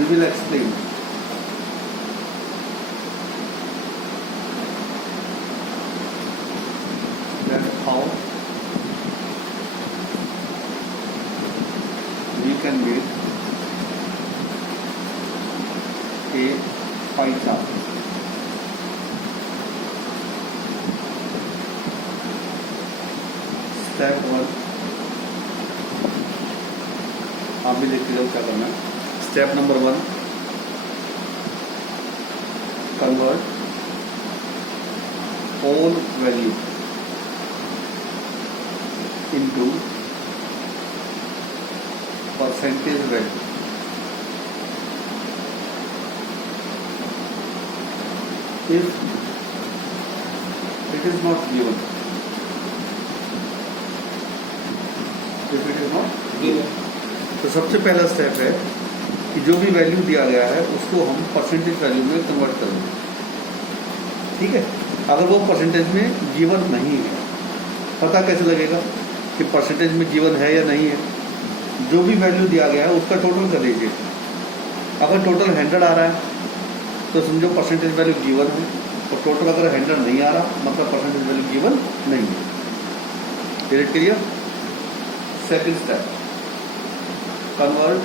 we will explain that how we can make a pie chart. Step 1 आप भी देखते जाओ क्या करना है. Step number 1, convert all value into percentage value. If it is not given, तो सबसे पहला स्टेप है कि जो भी वैल्यू दिया गया है उसको हम परसेंटेज वैल्यू में कन्वर्ट करेंगे. ठीक है. अगर वो परसेंटेज में गिवन नहीं है, पता कैसे लगेगा कि परसेंटेज में गिवन है या नहीं है? जो भी वैल्यू दिया गया है उसका टोटल कर लीजिए. अगर टोटल 100 आ रहा है तो समझो परसेंटेज वैल्यू गिवन है, और टोटल अगर 100 नहीं आ रहा मतलब परसेंटेज वैल्यू गिवन नहीं है. Clear. Second step, convert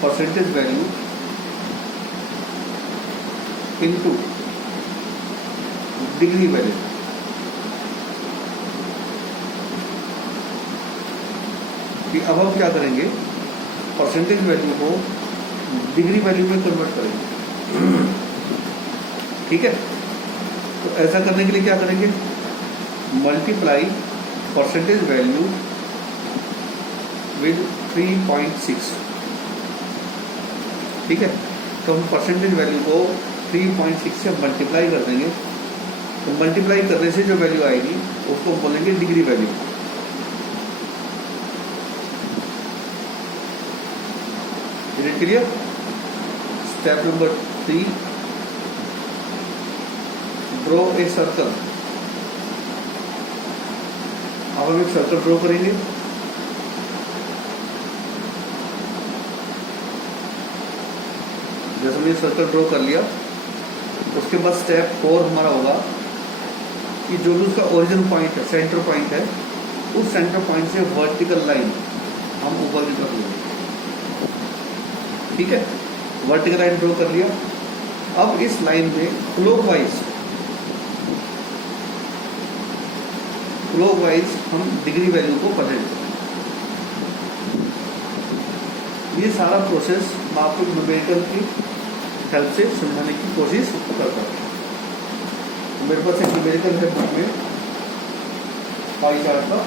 percentage value into degree value. कि अब हम क्या करेंगे, परसेंटेज वैल्यू को डिग्री वैल्यू में कन्वर्ट करेंगे. ठीक है. तो ऐसा करने के लिए क्या करेंगे, मल्टीप्लाई परसेंटेज वैल्यू विद 3.6. ठीक है. तो हम परसेंटेज वैल्यू को 3.6 से मल्टीप्लाई कर देंगे. तो मल्टीप्लाई करने से जो वैल्यू आएगी उसको हम बोलेंगे degree value. Clear. Step number 3, draw a circle. अब हम एक सर्कल ड्रॉ करेंगे. जैसे हमने सर्कल ड्रॉ कर लिया, उसके बाद स्टेप 4 हमारा होगा कि जो भी उसका ओरिजिन पॉइंट है, सेंटर पॉइंट है, उस सेंटर पॉइंट से वर्टिकल लाइन हम ऊपर की तरफ लेंगे. ठीक है. वर्टिकल लाइन ड्रॉ कर लिया. अब इस लाइन में क्लॉकवाइज हम डिग्री वैल्यू को प्रेजेंट करें. ये सारा प्रोसेस मैं आपको न्यूमेरिकल की हेल्प से समझाने की कोशिश करता हूँ. तो मेरे पास एक न्यूमेरिकल है बुक में पाई चार्ट का.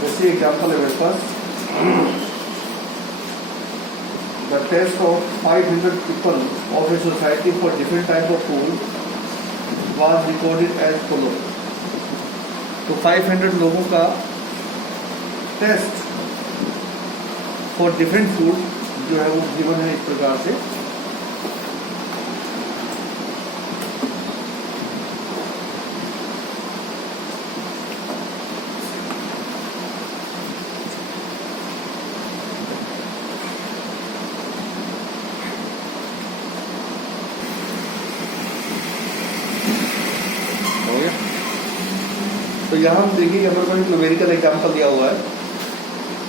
जैसे एग्जाम्पल है मेरे पास, the test of 500 people of a society for different type of food was recorded as follows. तो 500 लोगों का टेस्ट फॉर डिफरेंट फूड जो है वो गिवन है इस प्रकार से. तो यहाँ हम देखिए हमारे पास न्यूमेरिकल एग्जाम्पल दिया हुआ है.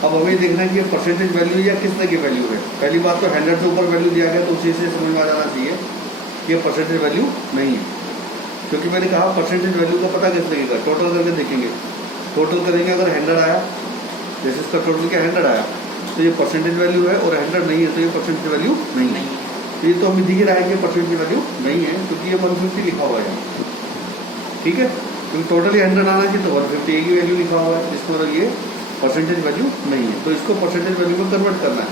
अब हमें देखना है कि परसेंटेज वैल्यू या किस तरह की वैल्यू है. पहली बात तो 100 से ऊपर वैल्यू दिया गया तो उसी से समझ में आ जाना चाहिए कि ये परसेंटेज वैल्यू नहीं है. क्योंकि मैंने कहा परसेंटेज वैल्यू का पता कैसे लगेगा, टोटल करके देखेंगे. टोटल करेंगे, अगर 100 आया, जैसे इसका टोटल क्या 100 आया, तो ये परसेंटेज वैल्यू है, और 100 नहीं है तो ये परसेंटेज वैल्यू नहीं है. तो ये तो हमें दिख रहा है कि परसेंटेज वैल्यू नहीं है क्योंकि ये 150 लिखा हुआ है. ठीक है. क्योंकि टोटली 100 आना चाहिए तो 150 की वैल्यू लिखा हुआ है, इसको ये परसेंटेज वैल्यू नहीं है. तो इसको परसेंटेज वैल्यू में कन्वर्ट करना है.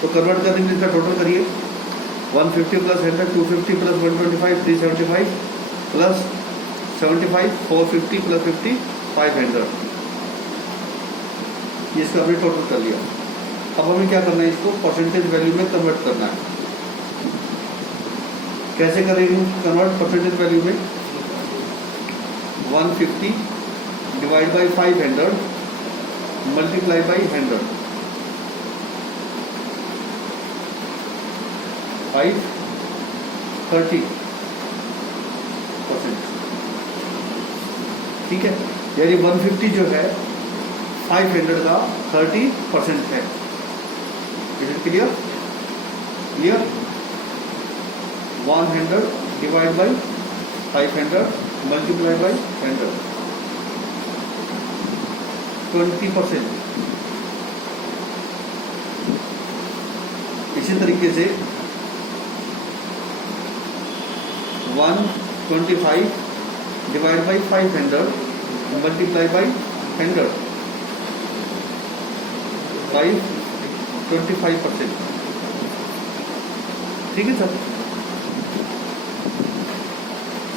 तो कन्वर्ट करने के लिए इसका टोटल करिए. 150 प्लस 100 250 प्लस 125 375 प्लस 75 450 प्लस 50 500. ये इसका हमने टोटल कर लिया। अब हमें क्या करना है, इसको परसेंटेज वैल्यू में कन्वर्ट करना है। कैसे करेंगे कन्वर्ट परसेंटेज वैल्यू में? 150 डिवाइड बाई 500 मल्टीप्लाई बाई 100, 530%। ठीक है, यानी 150 जो है 500 का 30% है। Is it clear? Clear? 100 divide by 500 multiply by 100, 20%। इसी तरीके से 125 डिवाइड बाई 500 मल्टीप्लाई बाई 100, 25%। ठीक है सर?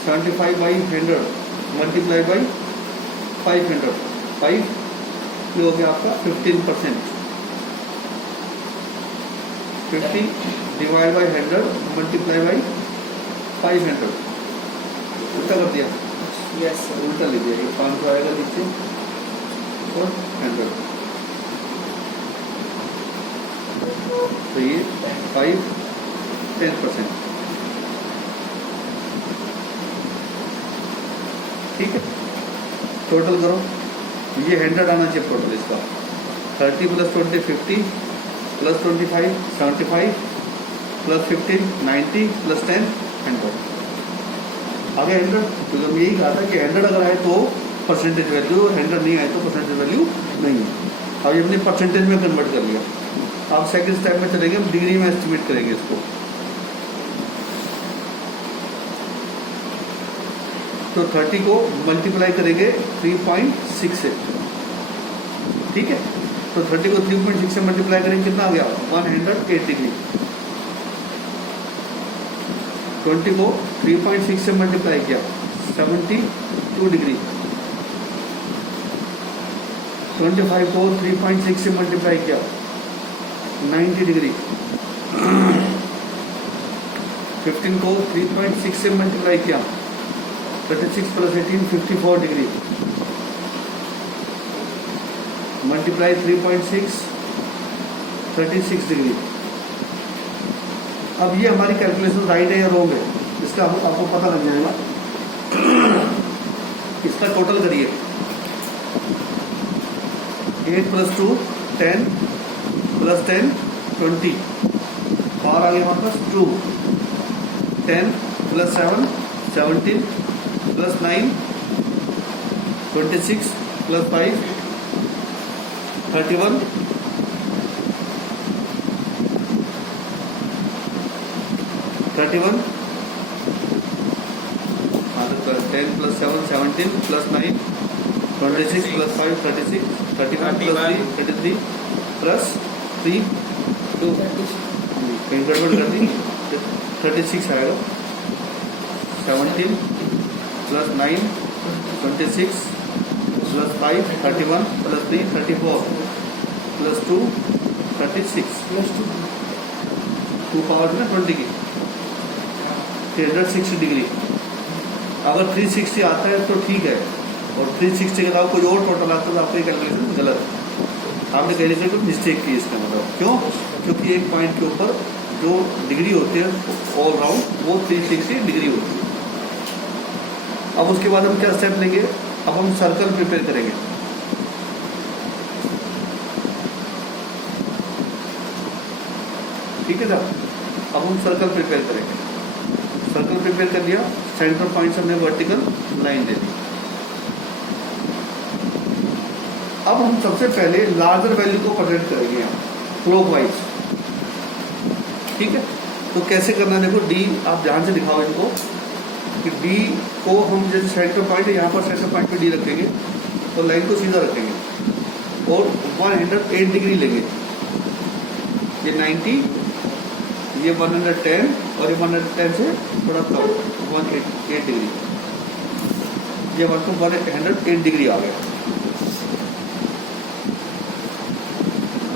75 बाई 100 मल्टीप्लाई बाई 500, 5 ये हो गया आपका 15%। 50 डिवाइड बाई 100 मल्टीप्लाई बाई 500, उल्टा कर दिया। Yes sir. उल्टा लीजिए, 500 आएगा नीचे और 100, तो ये 10%। ठीक है, टोटल करो। ये 100 आना चाहिए टोटल इसका। 30 प्लस 20 50 प्लस 25 75 प्लस 15 90 प्लस 10 100 आगे 100। तो जब यही कहा था कि 100 अगर आए तो परसेंटेज वैल्यू, और 100 नहीं आए तो परसेंटेज वैल्यू नहीं है। अब ये हमने परसेंटेज में कन्वर्ट कर लिया। आप सेकंड स्टेप में चलेंगे, हम डिग्री में एस्टिमेट करेंगे इसको। तो 30 को मल्टीप्लाई करेंगे 3.6 से। ठीक है, तो 30 को 3.6 से मल्टीप्लाई करेंगे, कितना आ गया? 108 डिग्री। 20 को 3.6 से मल्टीप्लाई किया, 72 डिग्री। 25 को 3.6 से मल्टीप्लाई किया, 90 डिग्री। 15 को 3.6 से मल्टीप्लाई किया, 36 प्लस 18 54 डिग्री। Multiply 3.6 36 degree. अब ये हमारी कैलकुलेशन राइट है या रॉन्ग है, इसका आपको पता लग जाएगा। इसका टोटल करिए। 8 प्लस 2 10 प्लस 10 20, और आगे हमारे पास 2, 10 plus 7 17 plus 9 26 plus 5 31 31 10 plus 7 17 plus 9 26 plus 5 36 31 plus 3 33 plus 3 2 कहीं गड़बड़ कर दी, 36 आएगा। 17 plus 9 26 plus 5 31 plus 3 34 plus 2 36 plus 2 power में 20 की 360 डिग्री। अगर 360 आता है तो ठीक है, और 360 के अलावा कोई और टोटल आता है तो आपकी कैलकुलेशन गलत है। आपने कैलकुलेशन में मिस्टेक की, इसका मतलब क्यों? क्योंकि एक पॉइंट के ऊपर जो डिग्री होती है ऑल राउंड वो 360 डिग्री होती है। अब उसके बाद हम क्या स्टेप लेंगे? अब हम सर्कल प्रिपेयर करेंगे। ठीक है साहब, अब हम सर्कल प्रिपेयर करेंगे। सर्कल प्रिपेयर कर लिया, सेंटर पॉइंट से हमने वर्टिकल लाइन दे दी। अब हम सबसे पहले लार्जर वैल्यू को प्रेजेंट करेंगे यहाँ क्लॉकवाइज। ठीक है, तो कैसे करना है देखो। डी आप ध्यान से दिखाओ इनको कि डी को हम जैसे सेंटर पॉइंट है, यहाँ पर सेंटर पॉइंट पे डी रखेंगे तो लाइन को सीधा रखेंगे और 108 डिग्री लेंगे। ये 90, ये 110 और ये 110 से थोड़ा कम 108 डिग्री। ये 108 डिग्री आ गया।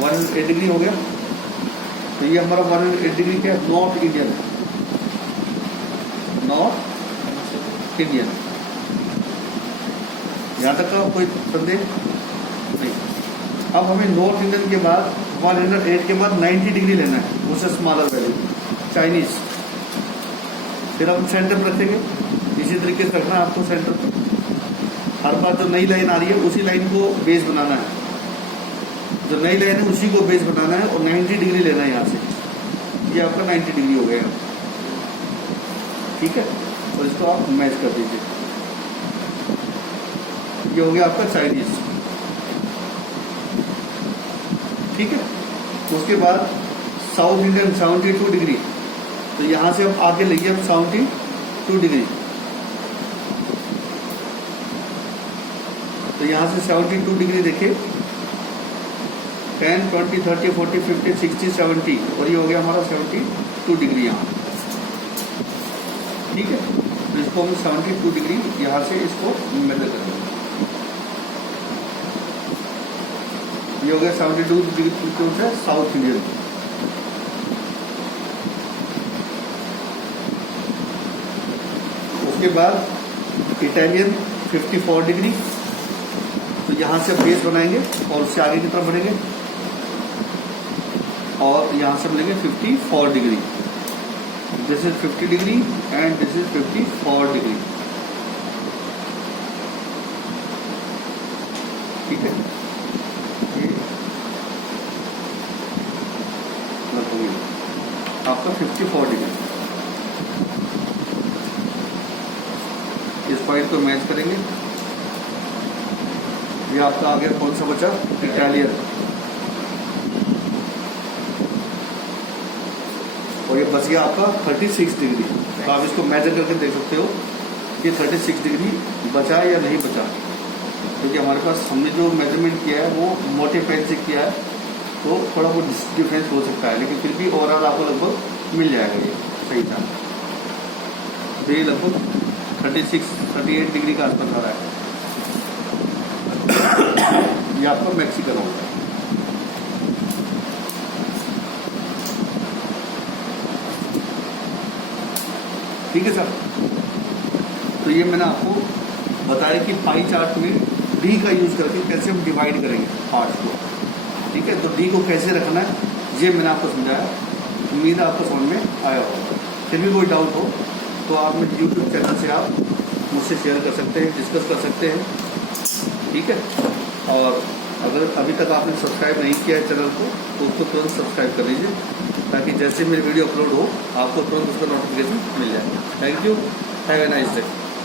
108 डिग्री हो गया। तो ये हमारा 108 डिग्री क्या है, नॉर्थ इंडियन है, नॉर्थ इंडियन। यहाँ तक का कोई संदेह नहीं। अब हमें नॉर्थ इंडियन के बाद 108 के बाद 90 डिग्री लेना है, उससे स्मॉलर वैल्यू चाइनीज। फिर हम सेंटर पर रखेंगे, इसी तरीके से रखना है आपको सेंटर पर। हर बार जो नई लाइन आ रही है उसी लाइन को बेस बनाना है, जो नई लाइन है उसी को बेस बनाना है और 90 डिग्री लेना है यहाँ से। ये आपका 90 डिग्री हो गया, ठीक है। और इसको आप मैच कर दीजिए। ये हो गया आपका चाइनीज, ठीक है। उसके बाद साउथ इंडियन 72 डिग्री। तो यहाँ से आप आगे लेंगे अब 72 डिग्री। तो यहाँ से 72 डिग्री देखिए, 10, 20, 30, 40, 50, 60, 70 और ये हो गया हमारा 72 डिग्री यहाँ, ठीक है। तो इसको हम 72 डिग्री यहाँ से इसको मेजर करेंगे। ये हो गया 72 डिग्री से साउथ इंडियन। उसके बाद इटालियन 54 डिग्री। तो यहाँ से बेस बनाएंगे और उससे आगे की तरफ बढ़ेंगे और यहाँ से बनेंगे 54 degree. This is 50 degree and this is 54 degree, ठीक है। ये आपका 54 डिग्री। इस पॉइंट को मैच करेंगे। ये आपका आगे कौन सा बचा, इटालियन। और ये बच गया आपका 36 डिग्री। तो आप इसको मेजर करके देख सकते हो कि 36 डिग्री बचा या नहीं बचा, क्योंकि हमारे पास हमने जो मेजरमेंट किया है वो मोटे पेन से किया है, तो थोड़ा बहुत डिफरेंस हो सकता है, लेकिन फिर भी ओवरऑल आपको लगभग मिल जाएगा ये सही था। तो ये लगभग 38 डिग्री का आसपास आ रहा है। ये आपका मैक्सिकन होगा, ठीक है सर। तो ये मैंने आपको बताया कि पाई चार्ट में डी का यूज करके कैसे हम डिवाइड करेंगे पार्ट्स को, ठीक है। तो डी को कैसे रखना है ये मैंने आपको समझाया। उम्मीद है आपको समझ में आया होगा। फिर भी कोई डाउट हो तो आप मेरे यूट्यूब चैनल से आप मुझसे शेयर कर सकते हैं, डिस्कस कर सकते हैं, ठीक है। और अगर अभी तक आपने सब्सक्राइब नहीं किया है चैनल को तो उसको तुरंत सब्सक्राइब कर लीजिए, ताकि जैसे मेरी वीडियो अपलोड हो आपको तुरंत उसका नोटिफिकेशन मिल जाए। Thank you, have a nice day.